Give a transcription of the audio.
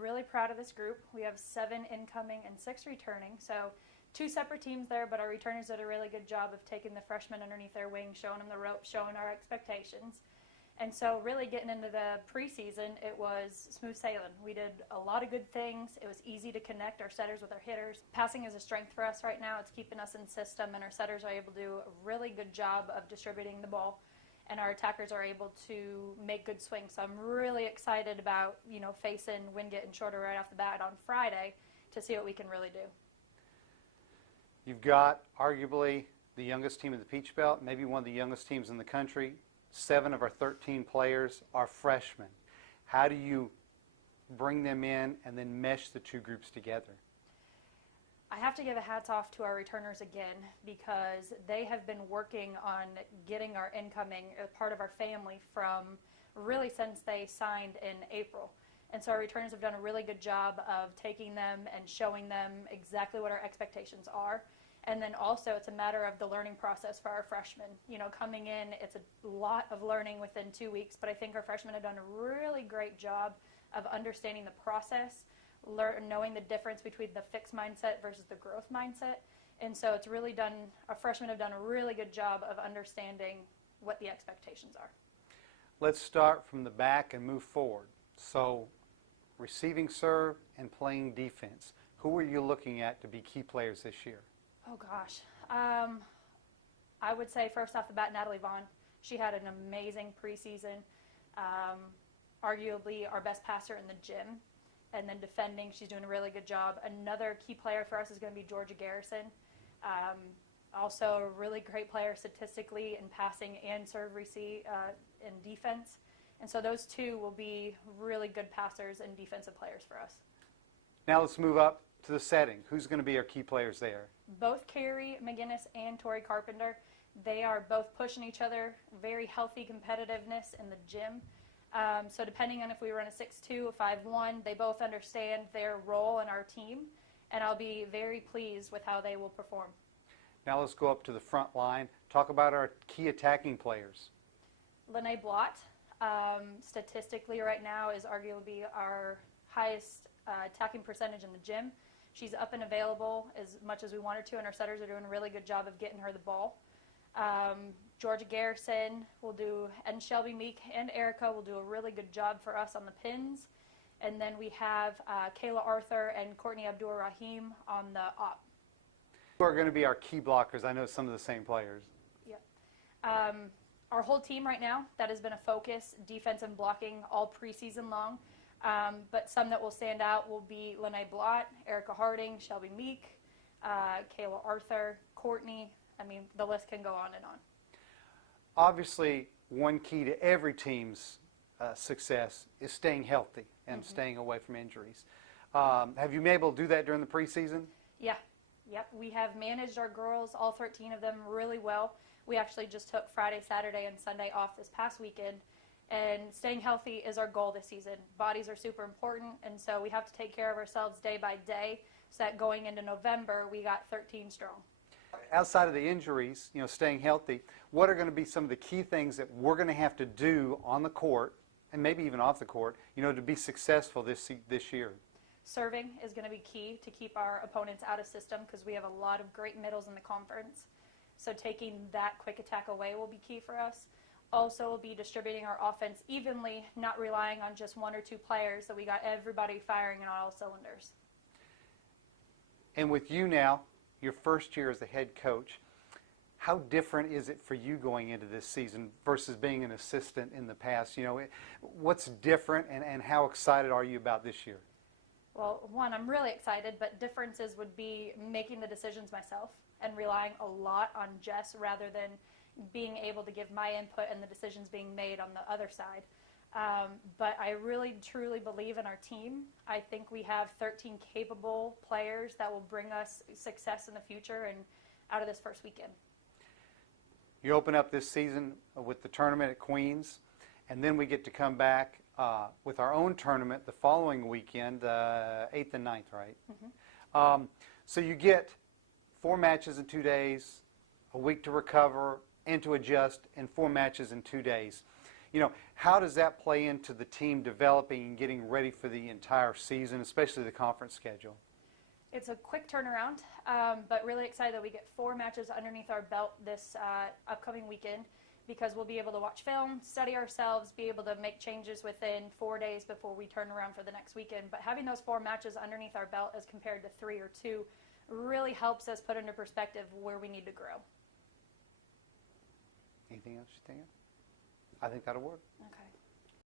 really proud of this group. We have 7 incoming and 6 returning, so 2 separate teams there, but our returners did a really good job of taking the freshmen underneath their wing, showing them the ropes, showing our expectations. And so really getting into the preseason, it was smooth sailing. We did a lot of good things. It was easy to connect our setters with our hitters. Passing is a strength for us right now. It's keeping us in system, and our setters are able to do a really good job of distributing the ball, and our attackers are able to make good swings. So I'm really excited about, facing Wingate and Shorter right off the bat on Friday to see what we can really do. You've got arguably the youngest team in the Peach Belt, maybe one of the youngest teams in the country. 7 of our 13 players are freshmen. How do you bring them in and then mesh the 2 groups together? I have to give a hats off to our returners again, because they have been working on getting our incoming part of our family from really since they signed in April. And so our returners have done a really good job of taking them and showing them exactly what our expectations are. And then also it's a matter of the learning process for our freshmen. Coming in, it's a lot of learning within 2 weeks, but I think our freshmen have done a really great job of understanding the process, knowing the difference between the fixed mindset versus the growth mindset. And so our freshmen have done a really good job of understanding what the expectations are. Let's start from the back and move forward. So, receiving serve and playing defense. Who are you looking at to be key players this year? Oh, gosh. I would say first off the bat, Natalie Vaughn. She had an amazing preseason, arguably our best passer in the gym. And then defending, she's doing a really good job. Another key player for us is going to be Georgia Garrison. Also a really great player statistically in passing and serve receive in defense. And so those 2 will be really good passers and defensive players for us. Now let's move up to the setting. Who's going to be our key players there? Both Carrie McGinnis and Tori Carpenter, they are both pushing each other, very healthy competitiveness in the gym. So depending on if we run a 6-2, a 5-1, they both understand their role in our team, and I'll be very pleased with how they will perform. Now let's go up to the front line. Talk about our key attacking players. Lene Blott, statistically right now, is arguably our highest attacking percentage in the gym. She's up and available as much as we want her to, and our setters are doing a really good job of getting her the ball. Georgia Garrison will do, and Shelby Meek and Erica will do a really good job for us on the pins. And then we have Kayla Arthur and Courtney Abdur-Rahim on the op. Who are going to be our key blockers? I know some of the same players. Yep. Our whole team right now, that has been a focus, defense and blocking all preseason long. But some that will stand out will be Lene Blott, Erica Harding, Shelby Meek, Kayla Arthur, Courtney. I mean, the list can go on and on. Obviously, one key to every team's success is staying healthy and staying away from injuries. Have you been able to do that during the preseason? Yeah. Yep. We have managed our girls, all 13 of them, really well. We actually just took Friday, Saturday, and Sunday off this past weekend. And staying healthy is our goal this season. Bodies are super important, and so we have to take care of ourselves day by day so that going into November, we got 13 strong. Outside of the injuries, staying healthy, what are going to be some of the key things that we're going to have to do on the court, and maybe even off the court, to be successful this year? Serving is going to be key to keep our opponents out of system, because we have a lot of great middles in the conference. So taking that quick attack away will be key for us. Also, we'll be distributing our offense evenly, not relying on just 1 or 2 players, so we got everybody firing on all cylinders. And with you now, your first year as a head coach, how different is it for you going into this season versus being an assistant in the past? What's different, and how excited are you about this year? Well, one, I'm really excited, but differences would be making the decisions myself and relying a lot on Jess rather than being able to give my input and the decisions being made on the other side. But I really, truly believe in our team. I think we have 13 capable players that will bring us success in the future and out of this first weekend. You open up this season with the tournament at Queens, and then we get to come back with our own tournament the following weekend, 8th and 9th, right? Mm-hmm. So you get 4 matches in 2 days, a week to recover and to adjust, and 4 matches in 2 days. How does that play into the team developing and getting ready for the entire season, especially the conference schedule? It's a quick turnaround, but really excited that we get 4 matches underneath our belt this upcoming weekend, because we'll be able to watch film, study ourselves, be able to make changes within 4 days before we turn around for the next weekend. But having those 4 matches underneath our belt as compared to 3 or 2 really helps us put into perspective where we need to grow. Anything else you think of? I think that'll work. Okay.